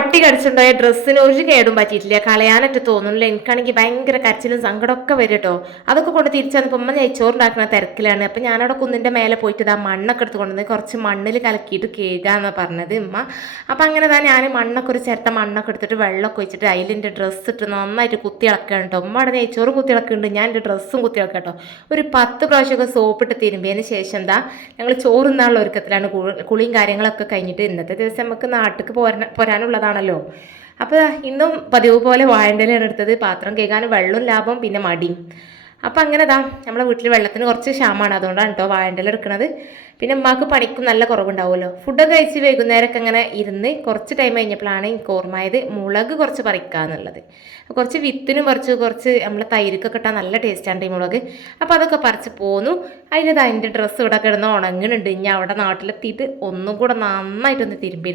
പട്ടി കടിച്ചിട്ടുണ്ടായ ഡ്രസ്സിന് ഒരു കേടും പറ്റിയിട്ടില്ല, കളയാനായിട്ട് തോന്നുന്നില്ല. എനിക്കാണെങ്കിൽ ഭയങ്കര കരച്ചിലും സങ്കടമൊക്കെ വരും കേട്ടോ. അതൊക്കെ കൊണ്ട് തിരിച്ചപ്പോൾ ഉമ്മ നെയ്ച്ചോറുണ്ടാക്കുന്ന തിരക്കിലാണ്. അപ്പം ഞാനവിടെ കുന്നിൻ്റെ മേലെ പോയിട്ട് ആ മണ്ണൊക്കെ എടുത്ത് കൊണ്ടുവന്ന് കുറച്ച് മണ്ണിൽ കലക്കിയിട്ട് കേൾക്കാമെന്നാണ് പറഞ്ഞത് ഉമ്മ. അപ്പം അങ്ങനെ തന്നെ ഞാൻ മണ്ണൊക്കെ ഒരു ചിരട്ട മണ്ണൊക്കെ എടുത്തിട്ട് വെള്ളമൊക്കെ ഒഴിച്ചിട്ട് അതിലെൻ്റെ ഡ്രസ്സ് ഇട്ട് നന്നായിട്ട് കുത്തി ഇളക്കുകയാണ് കേട്ടോ. ഉമ്മ അവിടെ നെയ്ച്ചോറ് കുത്തി ഇളക്കുന്നുണ്ട്, ഞാൻ എൻ്റെ ഡ്രസ്സും കുത്തി ഇളക്കാം കേട്ടോ. ഒരു 10 പ്രാവശ്യമൊക്കെ സോപ്പിട്ട് തിരുമ്പിയതിന് ശേഷം എന്താ ഞങ്ങൾ ചോറുന്നാനുള്ള ഒരുക്കത്തിലാണ്. കുളിയും കാര്യങ്ങളൊക്കെ കഴിഞ്ഞിട്ട് ഇന്നത്തെ ദിവസം നമുക്ക് നാട്ടിലേക്ക് പോരാനുള്ളതാണല്ലോ. അപ്പോൾ ഇന്നും പതിവ് പോലെ വാഴൻ്റെലാണ് എടുത്തത്. പാത്രം കഴുകാനും വെള്ളവും ലാഭം, പിന്നെ മടിയും. അപ്പോൾ അങ്ങനെ നമ്മളെ വീട്ടിൽ വെള്ളത്തിന് കുറച്ച് ക്ഷാമമാണ്, അതുകൊണ്ടാണ് കേട്ടോ വാഴൻ്റെല എടുക്കുന്നത്. പിന്നെ ഉമ്മാക്ക് പണിക്കും നല്ല കുറവുണ്ടാവുമല്ലോ. ഫുഡൊക്കെ കഴിച്ച് വൈകുന്നേരമൊക്കെ അങ്ങനെ ഇരുന്ന് കുറച്ച് ടൈം കഴിഞ്ഞപ്പോഴാണ് എനിക്ക് ഓർമ്മയായത് മുളക് കുറച്ച് പറിക്കാന്നുള്ളത്. കുറച്ച് വിത്തിനും കുറച്ച് നമ്മളെ തൈരക്കൊക്കെ ഇട്ടാൽ നല്ല ടേസ്റ്റാണ് ഈ മുളക്. അപ്പോൾ അതൊക്കെ പറിച്ച് പോന്നു. അതിൻ്റെ ഡ്രസ്സ് ഇവിടെ കിടന്ന് ഉണങ്ങുന്നുണ്ട്. ഇനി അവിടെ നാട്ടിലെത്തിയിട്ട് ഒന്നും കൂടെ നന്നായിട്ടൊന്ന് തിരുമ്പി